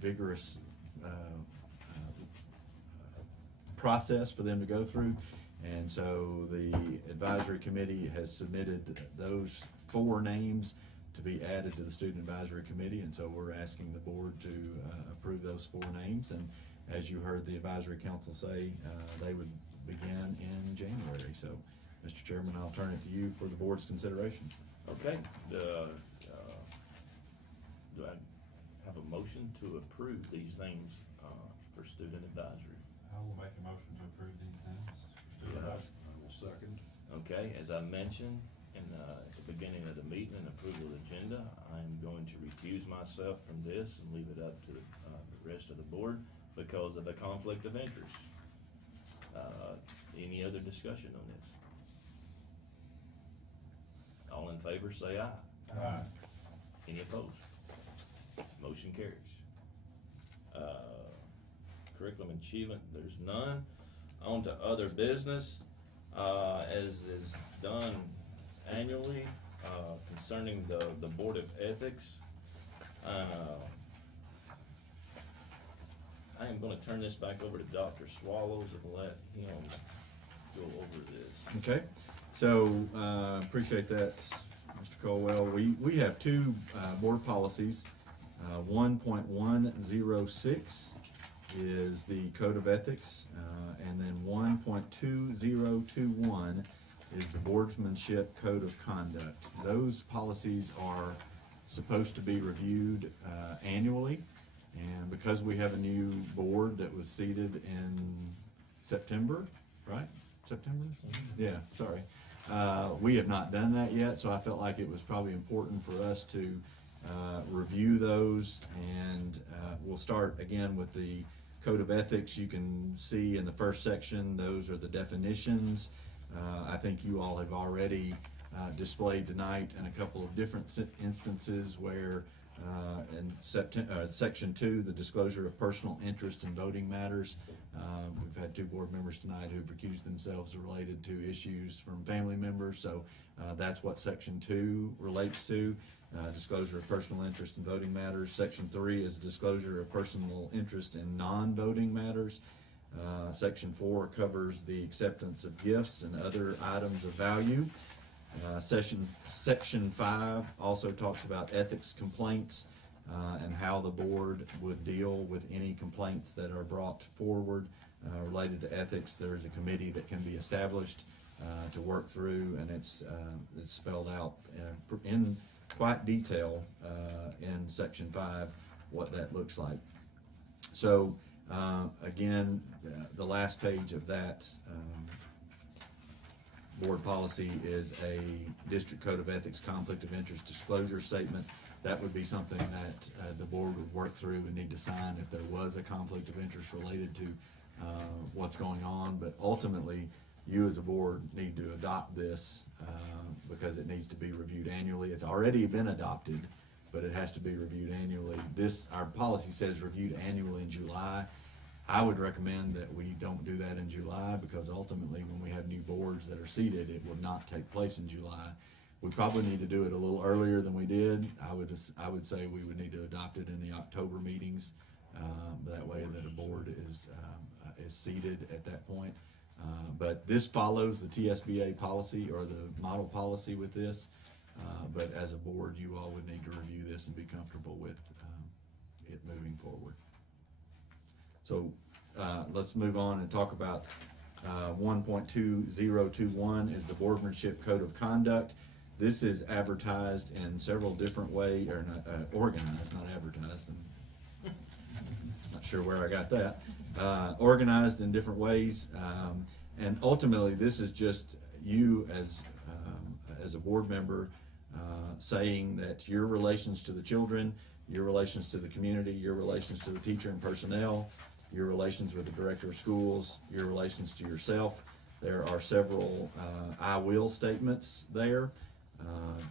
vigorous process for them to go through, and so the advisory committee has submitted those 4 names to be added to the student advisory committee, and so we're asking the board to approve those 4 names. And as you heard the advisory council say, they would begin in January. So, Mr. Chairman, I'll turn it to you for the board's consideration. Okay, do I have a motion to approve these names for student advisory? I will make a motion to approve these names. Yeah. I will second. Okay, as I mentioned at the beginning of the meeting and approval of the agenda, I'm going to recuse myself from this and leave it up to the rest of the board because of a conflict of interest. Any other discussion on this? All in favor say aye. Aye. Any opposed? Motion carries. Curriculum achievement, there's none. On to other business, as is done annually, concerning the Board of Ethics. I am gonna turn this back over to Dr. Swallows and let him go over this. Okay, so appreciate that, Mr. Colwell. We have 2 board policies. 1.106 is the Code of Ethics, and then 1.2021 is the Boardsmanship Code of Conduct. Those policies are supposed to be reviewed annually, and because we have a new board that was seated in September, right? September? Yeah, sorry. We have not done that yet, so I felt like it was probably important for us to review those, and we'll start again with the Code of Ethics. You can see in the first section, those are the definitions. I think you all have already displayed tonight in a couple of different instances where in section 2, the disclosure of personal interest in voting matters. We've had 2 board members tonight who've recused themselves related to issues from family members, so that's what section 2 relates to. Disclosure of personal interest in voting matters. Section 3 is disclosure of personal interest in non-voting matters. Section 4 covers the acceptance of gifts and other items of value. Section 5 also talks about ethics complaints and how the board would deal with any complaints that are brought forward related to ethics. There is a committee that can be established to work through, and it's spelled out in quite detail in section 5 what that looks like. So again, the last page of that board policy is a District Code of Ethics conflict of interest disclosure statement. That would be something that the board would work through and need to sign if there was a conflict of interest related to what's going on. But ultimately, you as a board need to adopt this because it needs to be reviewed annually. It's already been adopted, but it has to be reviewed annually. Our policy says reviewed annually in July. I would recommend that we don't do that in July because ultimately when we have new boards that are seated, it will not take place in July. We probably need to do it a little earlier than we did. I would say we would need to adopt it in the October meetings. That way that a board is seated at that point. But this follows the TSBA policy or the model policy with this. But as a board, you all would need to review this and be comfortable with it moving forward. So let's move on and talk about 1.2021 is the Boardmanship Code of Conduct. This is advertised in several different ways, or organized, not advertised. I'm not sure where I got that. Organized in different ways, and ultimately this is just you as a board member saying that your relations to the children, your relations to the community, your relations to the teacher and personnel, your relations with the director of schools, your relations to yourself. There are several I will statements there.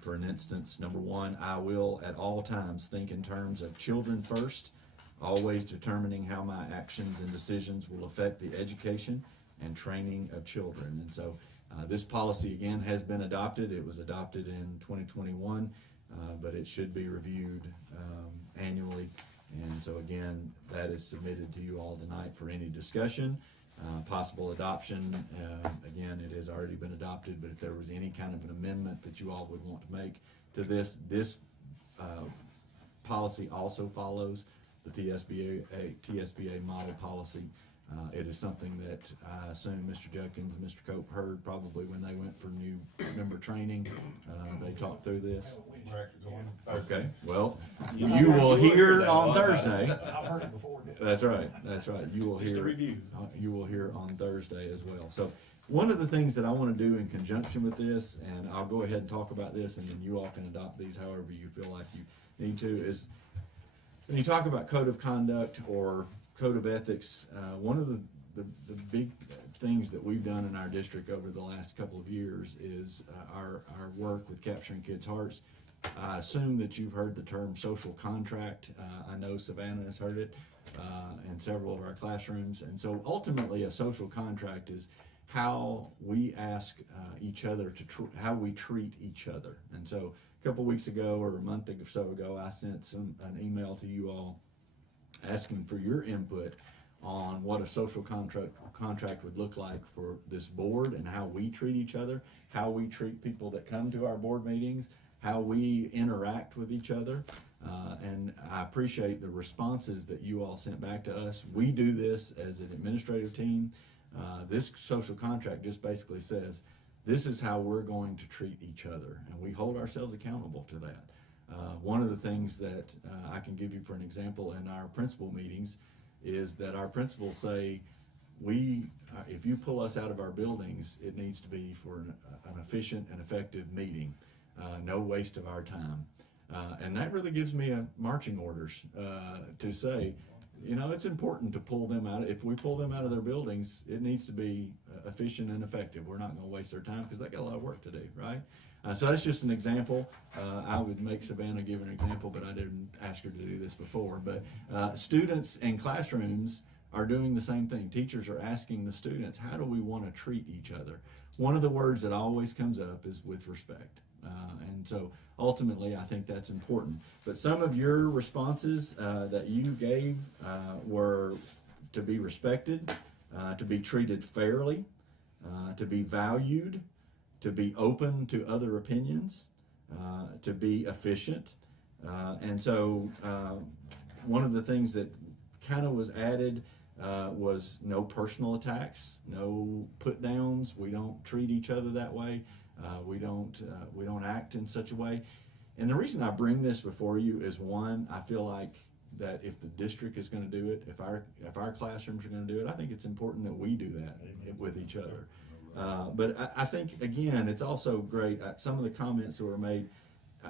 For an instance, number 1, I will at all times think in terms of children first, always determining how my actions and decisions will affect the education and training of children. And so this policy again has been adopted. It was adopted in 2021. but it should be reviewed annually. And so again, that is submitted to you all tonight for any discussion. Possible adoption, again, it has already been adopted, but if there was any kind of an amendment that you all would want to make to this policy also follows the TSBA model policy. It is something that I assume Mr. Judkins and Mr. Cope heard probably when they went for new member training. They talked through this. We're actually going. Okay, well, you will hear on Thursday. I've heard it before. That's right, that's right. You will Just a hear, review. you will hear on Thursday as well. So one of the things that I want to do in conjunction with this, and I'll go ahead and talk about this, and then you all can adopt these however you feel like you need to, is when you talk about code of conduct or code of ethics, one of the big things that we've done in our district over the last couple of years is our work with capturing kids' hearts. I assume that you've heard the term social contract. I know Savannah has heard it in several of our classrooms. And so ultimately a social contract is how we ask each other how we treat each other. And so a couple weeks ago or a month or so ago, I sent an email to you all asking for your input on what a social contract would look like for this board and how we treat each other, how we treat people that come to our board meetings, how we interact with each other. And I appreciate the responses that you all sent back to us. We do this as an administrative team. This social contract just basically says, this is how we're going to treat each other, and we hold ourselves accountable to that. One of the things that I can give you for an example in our principal meetings is that our principals say, if you pull us out of our buildings, it needs to be for an efficient and effective meeting, no waste of our time. And that really gives me marching orders to say, you know, it's important to pull them out. If we pull them out of their buildings, it needs to be efficient and effective. We're not going to waste their time because they got a lot of work to do, right? So that's just an example. I would make Savannah give an example, but I didn't ask her to do this before. But students in classrooms are doing the same thing. Teachers are asking the students, how do we want to treat each other? One of the words that always comes up is with respect. And so ultimately, I think that's important. But some of your responses that you gave were to be respected, to be treated fairly, to be valued, to be open to other opinions, to be efficient. And so one of the things that kind of was added was no personal attacks, no put downs. We don't treat each other that way. We don't act in such a way. And the reason I bring this before you is, one, I feel like that if the district is going to do it, if our classrooms are going to do it, I think it's important that we do that with each other. But I think, again, it's also great. Some of the comments that were made,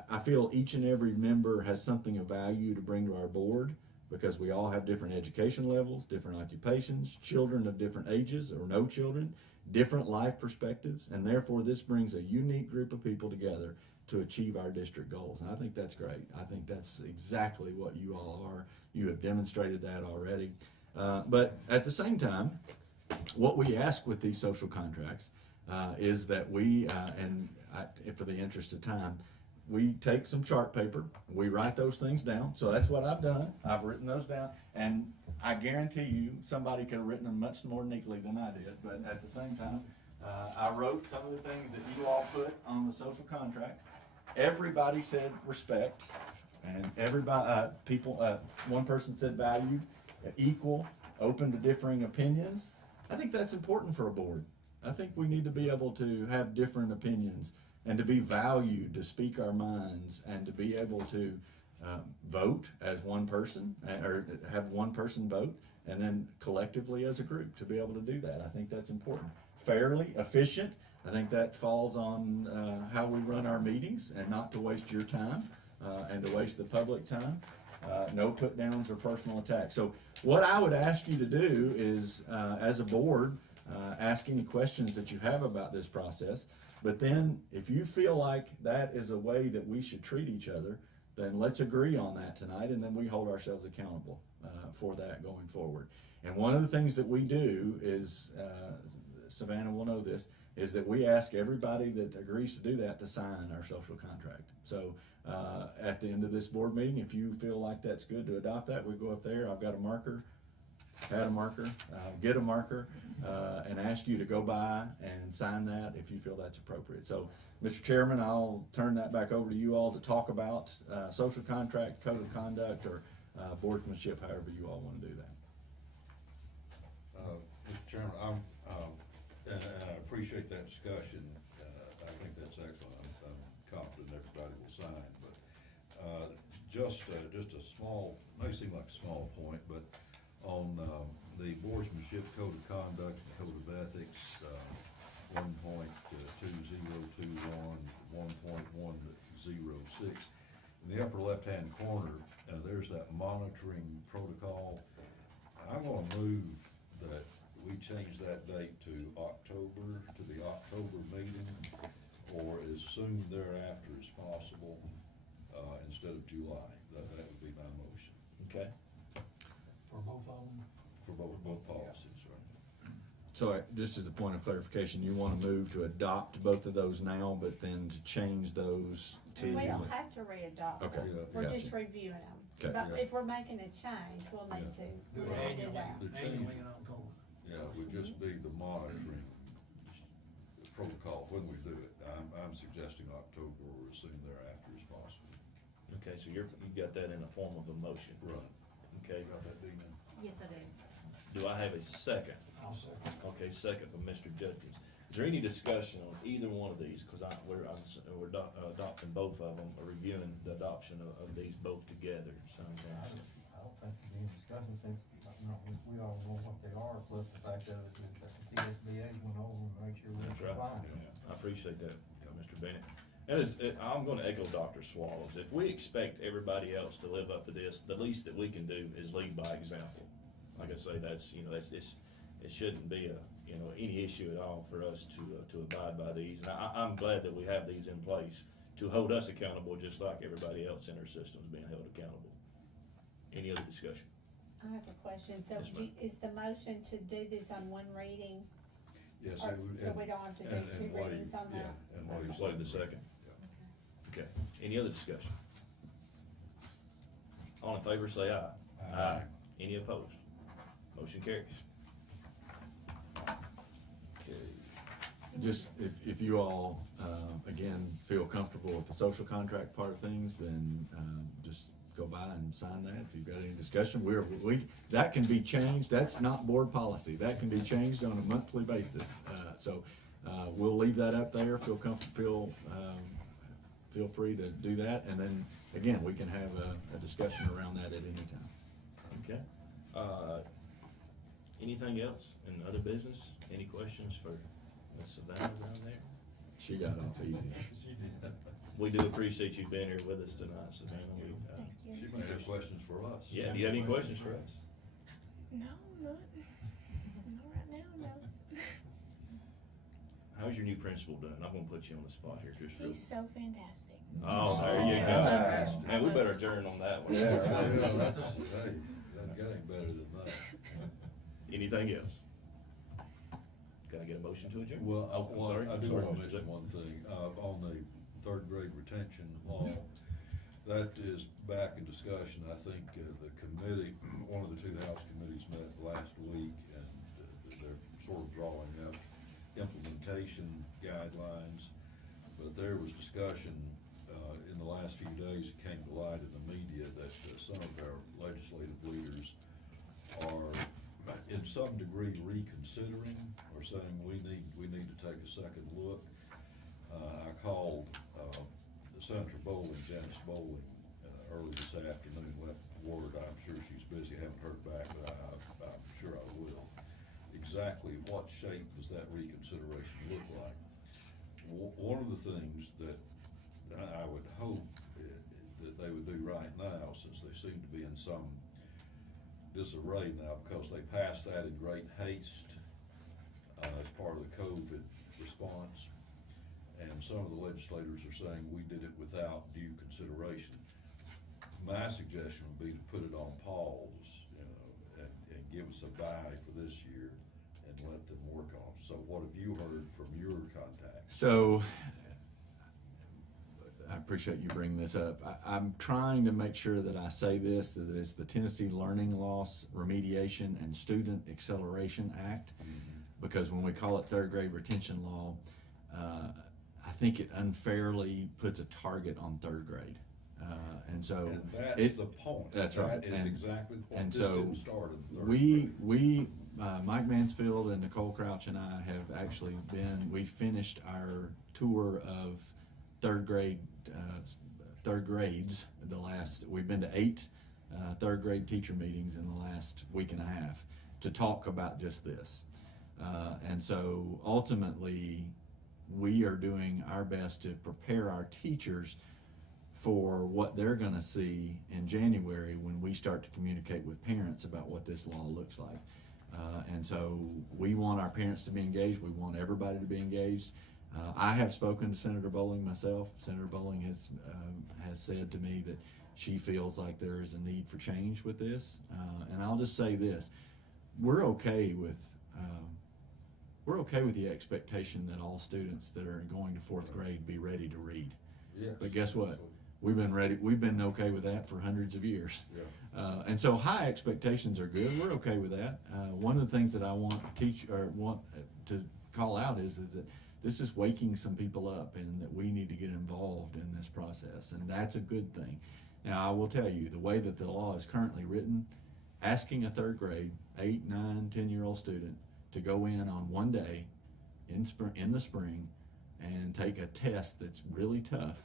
I feel each and every member has something of value to bring to our board because we all have different education levels, different occupations, children of different ages or no children, different life perspectives, and therefore this brings a unique group of people together to achieve our district goals. And I think that's great. I think that's exactly what you all are. You have demonstrated that already. But at the same time, what we ask with these social contracts is that we, for the interest of time, we take some chart paper, we write those things down. So that's what I've done. I've written those down, and I guarantee you somebody could have written them much more neatly than I did. But at the same time, I wrote some of the things that you all put on the social contract. Everybody said respect, and everybody, one person said valued, equal, open to differing opinions. I think that's important for a board. I think we need to be able to have different opinions and to be valued, to speak our minds, and to be able to vote as one person, or have one person vote, and then collectively as a group to be able to do that. I think that's important. Fairly, efficient. I think that falls on how we run our meetings and not to waste your time and to waste the public time. No put downs or personal attacks. So what I would ask you to do is, as a board, ask any questions that you have about this process. But then if you feel like that is a way that we should treat each other, then let's agree on that tonight, and then we hold ourselves accountable for that going forward. And one of the things that we do is, Savannah will know this, is that we ask everybody that agrees to do that to sign our social contract. So at the end of this board meeting, if you feel like that's good to adopt that, we go up there. I've got a marker, had a marker, get a marker, and ask you to go by and sign that if you feel that's appropriate. So, Mr. Chairman, I'll turn that back over to you all to talk about social contract, code of conduct, or boardmanship, however you all want to do that. Mr. Chairman, and I appreciate that discussion. I think that's excellent. I'm confident everybody will sign, but just a small, may seem like a small point, but on the boardsmanship code of conduct, code of ethics, 1.2021, 1.106. In the upper left-hand corner, there's that monitoring protocol. I'm going to move that we change that date to the October meeting, or as soon thereafter as possible, instead of July. That would be my motion. Okay. For both of them? For both policies, right? So just as a point of clarification, you want to move to adopt both of those now, but then to change those to. We don't have to re-adopt Okay. them. Yeah, We're gotcha. just reviewing them. Okay. But Yeah. if we're making a change, we'll need to Do it do annually, that. The annually change. in October. Yeah, it would just be the monitoring protocol when we do it. I'm suggesting October or as soon thereafter as possible. Okay, so you got that in the form of a motion. Right. Okay. Got that, Dina? Yes, I do. Do I have a second? I'll second. Okay, second from Mr. Judkins. Is there any discussion on either one of these? Because we're adopting both of them, or reviewing the adoption of these both together. So, I don't think there's any discussion since, we all know what they are, plus the fact of it is that the TSBA went over and made sure we're That's right. compliant. I appreciate that, Mr. Bennett. And I'm going to echo Dr. Swallows. If we expect everybody else to live up to this, the least that we can do is lead by example. Like I say, that's it shouldn't be any issue at all for us to abide by these. And I'm glad that we have these in place to hold us accountable, just like everybody else in our system is being held accountable. Any other discussion? I have a question. So Yes, ma'am. is the motion to do this on one reading? Yes. Or- it would- so we don't have to do and two waive, readings on yeah, that? and waive Waive the second. Yeah. Okay. Any other discussion? All in favor, say aye. Aye. Any opposed? Motion carries. Okay. Just if you all, again, feel comfortable with the social contract part of things, then just go by and sign that. If you've got any discussion, that can be changed. That's not board policy. That can be changed on a monthly basis. So we'll leave that up there. Feel comfortable, feel free to do that. And then, again, we can have a discussion around that at any time. Okay. Anything else in other business? Any questions for Ms. Savannah down there? She got off easy. We do appreciate you being here with us tonight, Savannah. She may have questions for us. Yeah, do you have any questions for us? No, not right now, no. How's your new principal doing? I'm gonna put you on the spot here, just real. He's so fantastic. Oh, there you go. Man, we better adjourn on that one. Yeah, that's, hey, that ain't better than that. Anything else? Can I get a motion to adjourn? Well, I'm sorry. I do Sorry, want to Mr. mention one thing, on the third grade retention law, that is back in discussion. I think the committee, one of the two House committees met last week, and they're sort of drawing up implementation guidelines. But there was discussion in the last few days, it came to light in the media that some of our legislative leaders are in some degree reconsidering or saying we need to take a second look. I called Senator Bowling, Janice Bowling, early this afternoon, left word. I'm sure she's busy, haven't heard back, but I'm sure I will. Exactly what shape does that reconsideration look like? One of the things that I would hope that they would do right now, since they seem to be in some disarray now, because they passed that in great haste as part of the COVID response, and some of the legislators are saying we did it without due consideration. My suggestion would be to put it on pause, and give us a bye for this year, and let them work on. So what have you heard from your contacts? So, I appreciate you bringing this up. I'm trying to make sure that I say this, that it's the Tennessee Learning Loss Remediation and Student Acceleration Act, because when we call it third grade retention law, I think it unfairly puts a target on third grade. And so And that's the point. That's right. That is exactly the point. And This so didn't start in third we grade. Mike Mansfield and Nicole Crouch and I have actually we finished our tour of third grades we've been to 8 third grade teacher meetings in the last week and a half to talk about just this. And so ultimately we are doing our best to prepare our teachers for what they're going to see in January when we start to communicate with parents about what this law looks like. And so we want our parents to be engaged. We want everybody to be engaged. I have spoken to Senator Bowling myself. Senator Bowling has said to me that she feels like there is a need for change with this. And I'll just say this: we're okay with the expectation that all students that are going to 4th grade be ready to read. Yes. But guess what? We've been ready. We've been okay with that for hundreds of years. Yeah. And so high expectations are good. We're okay with that. One of the things that I want to call out is that this is waking some people up, and that we need to get involved in this process, and that's a good thing. Now, I will tell you, the way that the law is currently written, asking a 3rd grade, 8, 9, 10-year-old student to go in on one day in the spring and take a test that's really tough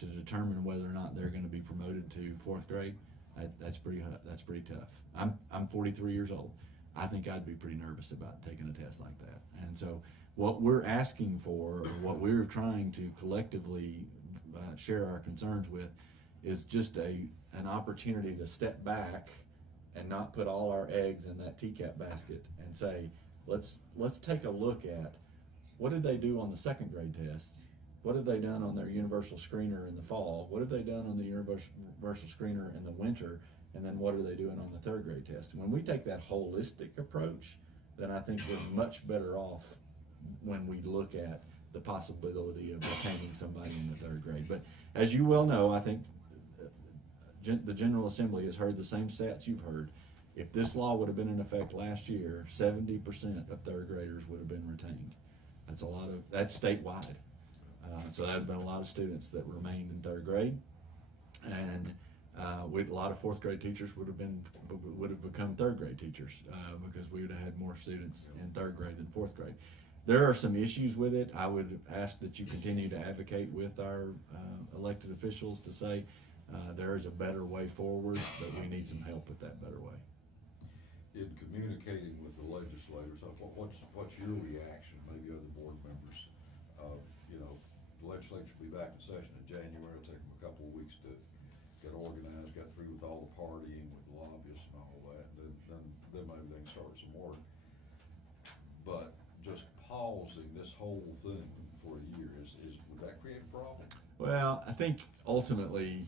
to determine whether or not they're going to be promoted to 4th grade, that's pretty tough. I'm 43 years old. I think I'd be pretty nervous about taking a test like that. And so what we're asking for, or what we're trying to collectively share our concerns with, is just an opportunity to step back and not put all our eggs in that TCAP basket and say, let's take a look at what did they do on the 2nd grade tests. What have they done on their universal screener in the fall? What have they done on the universal screener in the winter? And then what are they doing on the 3rd grade test? When we take that holistic approach, then I think we're much better off when we look at the possibility of retaining somebody in the 3rd grade. But as you well know, I think the General Assembly has heard the same stats you've heard. If this law would have been in effect last year, 70% of 3rd graders would have been retained. That's statewide. So that would have been a lot of students that remained in 3rd grade, and a lot of 4th grade teachers would have become 3rd grade teachers because we would have had more students in 3rd grade than 4th grade. There are some issues with it. I would ask that you continue to advocate with our elected officials to say there is a better way forward, but we need some help with that better way. In communicating with the legislators, what's your reaction, maybe other board members, of, the legislature will be back in session in January. It'll take them a couple of weeks to get organized, got through with all the partying, with the lobbyists and all that, then maybe they can start some work. But just pausing this whole thing for a year, would that create a problem? Well, I think ultimately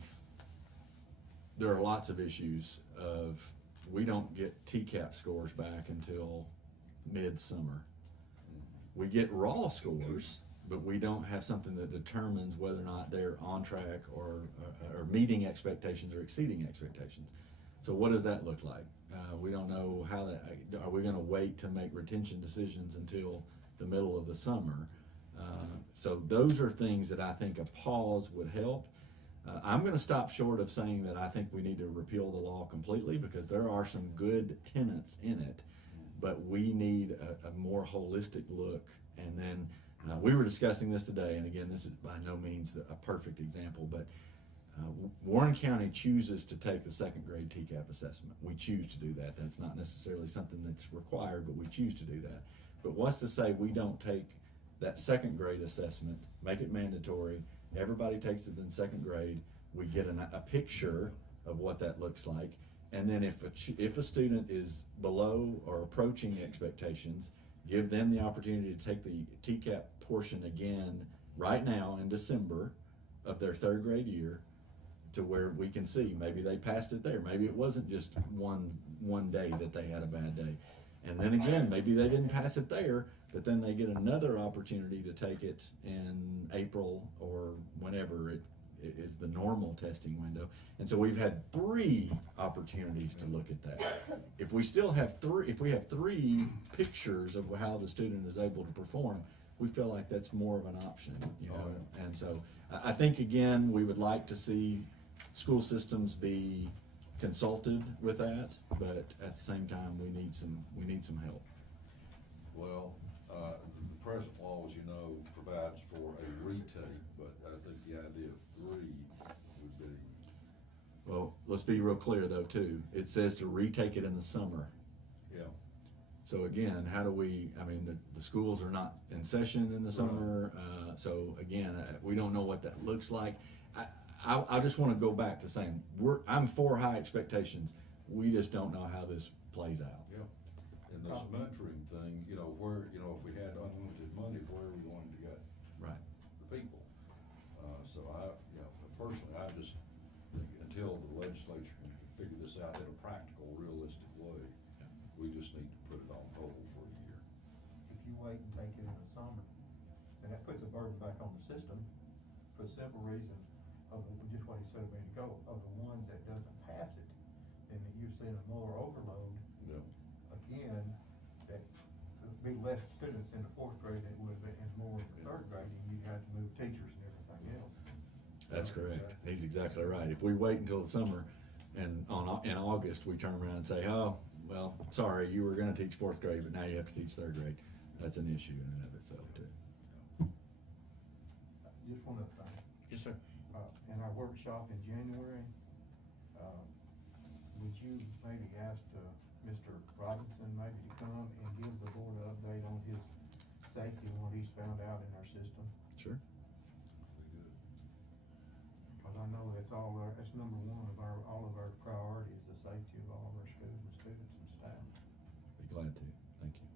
there are lots of issues of we don't get TCAP scores back until midsummer. We get raw scores, but we don't have something that determines whether or not they're on track or meeting expectations or exceeding expectations. So what does that look like? We don't know how that. Are we going to wait to make retention decisions until the middle of the summer? So those are things that I think a pause would help. I'm going to stop short of saying that I think we need to repeal the law completely, because there are some good tenets in it, but we need a more holistic look. And then we were discussing this today, and again, this is by no means a perfect example, but Warren County chooses to take the 2nd grade TCAP assessment. We choose to do that. That's not necessarily something that's required, but we choose to do that. But what's to say we don't take that 2nd grade assessment, make it mandatory, everybody takes it in 2nd grade, we get a picture of what that looks like, and then if a student is below or approaching expectations, give them the opportunity to take the TCAP portion again right now in December of their 3rd grade year, to where we can see maybe they passed it there. Maybe it wasn't just one day that they had a bad day. And then again, maybe they didn't pass it there, but then they get another opportunity to take it in April or whenever it is the normal testing window. And so we've had 3 opportunities to look at that. If we still have if we have 3 pictures of how the student is able to perform, we feel like that's more of an option, you know. And so I think, again, we would like to see school systems be consulted with that, but at the same time, we need some help. Well, the present law, as you know, provides for a retake, but I think the idea of 3 would be. Well, let's be real clear though too. It says to retake it in the summer. Yeah. So again, how do we, I mean, the schools are not in session in the summer, so again, we don't know what that looks like. I just want to go back to saying, I'm for high expectations. We just don't know how this plays out. Yeah. And this mentoring thing, you know, if we had unlimited money, where are we going to get Right. the people? So personally, I just think until the legislature can figure this out in a practical, realistic way, we just need to put it on hold for a year. If you wait and take it in the summer, then that puts a burden back on the system for the simple reason of just what he said a minute ago, of the ones that doesn't pass it, and that you're seeing a more overload. Yeah. Again, that there'd be less students in the 4th grade than would have been, and more in the 3rd grade, and you have to move teachers and everything else. That's correct. He's exactly right. If we wait until the summer and in August, we turn around and say, oh, well, sorry, you were gonna teach 4th grade, but now you have to teach 3rd grade. That's an issue in and of itself too. Just one other thing. Yes, sir. In our workshop in January, would you maybe ask Mr. Robinson maybe to come and give the board an update on his safety and what he's found out in our system? Sure. Be good. Because I know that's number 1 of all of our priorities, the safety of all of our students and staff. Be glad to. Thank you.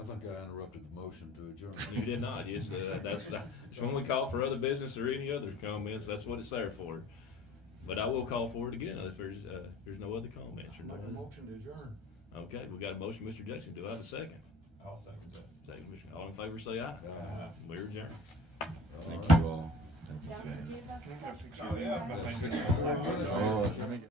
I think I interrupted the motion to adjourn. You did not. Yes, that's when we call for other business or any other comments. That's what it's there for. But I will call for it again if there's no other comments or no Make a other. motion to adjourn. Okay, we got a motion, Mr. Jackson. Do I have a second? I'll second that. Second, Mr. All in favor, say aye. Aye. We're adjourned. Thank you all. Thank you, Don't Savannah. forget about the safety. Oh, yeah. Oh, let me get